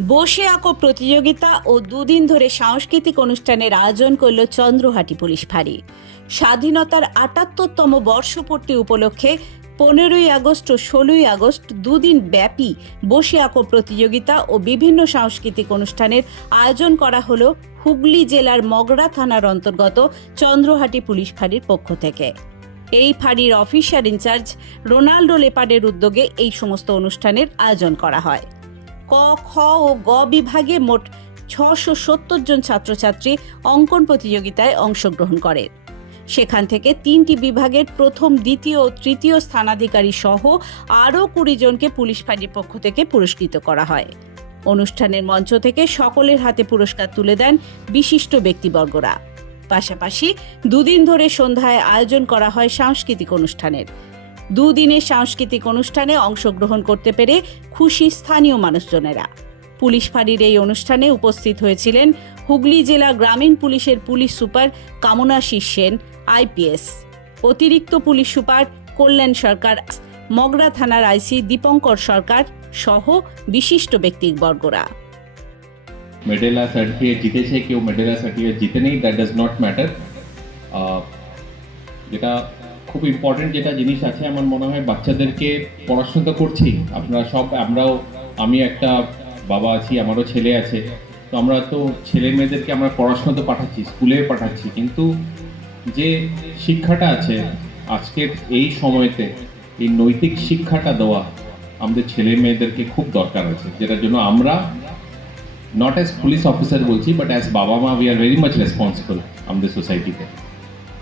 বসে আঁকো প্রতিযোগিতা ও দুদিন ধরে সাংস্কৃতিক অনুষ্ঠানের আয়োজন করল চন্দ্রহাটি পুলিশ ফাঁড়ি। স্বাধীনতার আটাত্তরতম বর্ষপূর্তি উপলক্ষে পনেরোই আগস্ট ও ষোলোই আগস্ট দুদিন ব্যাপী বসে আঁকো প্রতিযোগিতা ও বিভিন্ন সাংস্কৃতিক অনুষ্ঠানের আয়োজন করা হলো হুগলি জেলার মগরা থানার অন্তর্গত চন্দ্রহাটি পুলিশ ফাঁড়ির পক্ষ থেকে। এই ফাঁড়ির অফিসার ইনচার্জ রোনাল্ডো লেপার্ডের উদ্যোগে এই সমস্ত অনুষ্ঠানের আয়োজন করা হয়। ক, খ ও গ বিভাগে মোট ছশো সত্তর জন ছাত্রছাত্রী অঙ্কন প্রতিযোগিতায় অংশগ্রহণ করে। সেখান থেকে তিনটি বিভাগের প্রথম, দ্বিতীয় ও তৃতীয় স্থানাধিকারী সহ আরও কুড়ি জনকে পুলিশ ফাঁড়ির পক্ষ থেকে পুরস্কৃত করা হয়। অনুষ্ঠানের মঞ্চ থেকে সকলের হাতে পুরস্কার তুলে দেন বিশিষ্ট ব্যক্তিবর্গরা। পাশাপাশি দুদিন ধরে সন্ধ্যায় আয়োজন করা হয় সাংস্কৃতিক অনুষ্ঠানের। দুদিনের সাংস্কৃতিক অনুষ্ঠানে অংশগ্রহণ করতে পেরে খুশি স্থানীয় মানুষজনেরা। পুলিশ ফাঁড়ির এই অনুষ্ঠানে উপস্থিত হয়েছিলেন হুগলি জেলা গ্রামীণ পুলিশের police super Kamanashis Sen, IPS. অতিরিক্ত পুলিশ সুপার কল্যাণ সরকার, মগরা থানার আইসি দীপঙ্কর সরকার সহ বিশিষ্ট ব্যক্তিবর্গরা। সার্টিফিকেট জিতেছে, কেউ মেডেলা সার্টিফিকেট জিতে নেই দ্যাট ডাজ নট ম্যাটার যেটা খুব ইম্পর্টেন্ট যেটা জিনিস আছে, আমার মনে হয় বাচ্চাদেরকে পড়াশোনা তো করছি আপনারা সব, আমরাও, আমি একটা, বাবা আছি, আমারও ছেলে আছে। তো আমরা তো ছেলে মেয়েদেরকে আমরা পড়াশোনা তো পাঠাচ্ছি, স্কুলে পাঠাচ্ছি। কিন্তু যে শিক্ষাটা আছে, আজকের এই সময়তে এই নৈতিক শিক্ষাটা দেওয়া আমাদের ছেলে মেয়েদেরকে খুব দরকার আছে যেটার জন্য আমরা নট অ্যাজ পুলিশ অফিসার বলছি বাট অ্যাজ বাবা মা we are very much responsible আমাদের সোসাইটিতে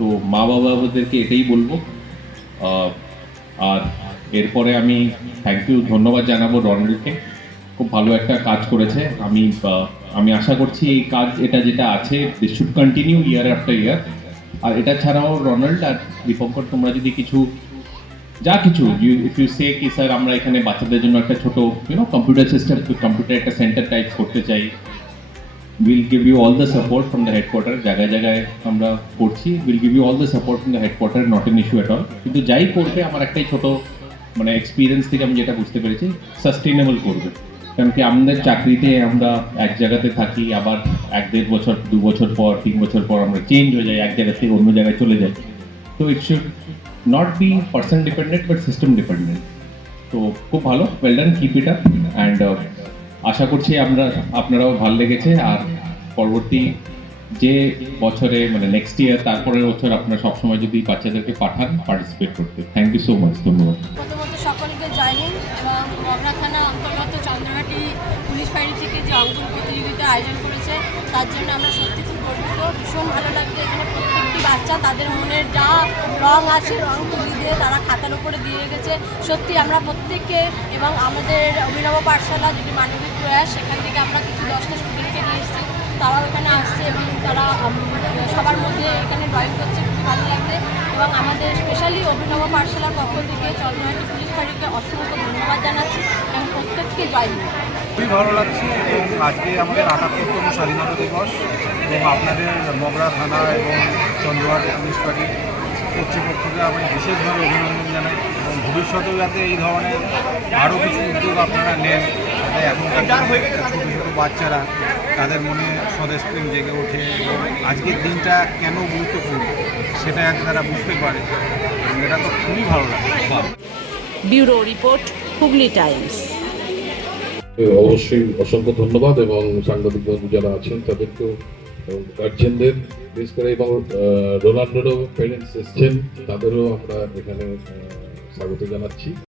তো মা বাবাদেরকে এটাই বলব। আর এরপরে আমি থ্যাংক ইউ ধন্যবাদ জানাব রনলকে খুব ভালো একটা কাজ করেছে। আমি আমি আশা করছি এই কাজ, এটা যেটা আছে this should continue year after year আর এটা ছাড়াও রনাল্ড আর দীপঙ্কর, তোমরা যদি কিছু, যা কিছু ইউ ইফ ইউ সে কি স্যার আমরা এখানে বাচ্চাদের জন্য একটা ছোট you know computer system computer একটা সেন্টার টাইপ করতে চাই। Will give you all the support from the headquarter জায়গায় জায়গায় আমরা করছি। Will give you all the support from the headquarter not an issue at all কিন্তু যাই করবে, আমার একটাই ছোট মানে এক্সপিরিয়েন্স থেকে আমি যেটা বুঝতে পেরেছি সাস্টেনেবল করবে। কারণ কি আমাদের চাকরিতে আমরা এক জায়গাতে থাকি, আবার এক দেড় বছর, দু বছর পর, তিন বছর পর আমরা চেঞ্জ হয়ে যাই, এক জায়গা থেকে অন্য জায়গায় চলে যাই। তো it should not be person dependent but system dependent তো খুব ভালো well done keep it up and আশা করছি আমরা, আপনারাও ভালো লেগেছে। আর পরবর্তী যে বছরে মানে নেক্সট ইয়ার তারপরের বছর আপনারা সবসময় যদি বাচ্চাদেরকে পাঠান পার্টিসিপেট করতে। থ্যাংক ইউ সো মাচ ধন্যবাদ। প্রথমত সকলকে জয়নিং এবং মগরা থানা অন্তর্গত চন্দ্রহাটি পুলিশ ফাঁড়ি থেকে যে অঙ্কন প্রতিযোগিতা আয়োজন করেছে, তার জন্য আমরা সত্যি খুব গর্বিত। ভীষণ ভালো লাগছে এখানে প্রত্যেকটি বাচ্চা, তাদের মনের যা রং আছে, রং দিয়ে তারা খাতার উপরে দিয়ে গেছে। সত্যি আমরা প্রত্যেককে এবং আমাদের অভিনব পাঠশালা যেটি মানবিক প্রয়াস, সেখান থেকে আমরা কিছু দশটা স্টুডেন্টকে নিয়ে এসেছি। তারাও এখানে আসছে এবং তারা সবার মধ্যে এখানে ড্রয়িং করছে, খুব ভালো লাগছে এবং আমাদের স্পেশালি অভিনব পাঠশালার পক্ষ থেকে চন্দ্রহাটি পুলিশ ফাঁড়িকে অসংখ্য ধন্যবাদ জানাচ্ছি এবং প্রত্যেককে জয় খুবই ভালো লাগছে এবং আজকে আমাদের আটাত্তরতম স্বাধীনতা দিবস এবং আপনাদের মগরা থানা এবং চন্দ্রহাট পুলিশ পার্টি কর্তৃপক্ষকে আমি বিশেষভাবে অভিনন্দন জানাই এবং ভবিষ্যতেও যাতে এই ধরনের আরও কিছু উদ্যোগ আপনারা নেন যাতে এখনকার ছোটো ছোটো বাচ্চারা তাদের মনে স্বদেশপ্রেম জেগে ওঠে এবং আজকের দিনটা কেন গুরুত্বপূর্ণ সেটা যাতে তারা বুঝতে পারে। এটা তো খুবই ভালো লাগে। Bureau report Hooghly times. অবশ্যই অসংখ্য ধন্যবাদ এবং সাংবাদিক বন্ধু যারা আছেন তাদেরকেও এবং গার্জেনদের বিশেষ করে এবং রোনাল্ডোরও প্যারেন্টস এসছেন তাদেরও আমরা এখানে স্বাগত জানাচ্ছি।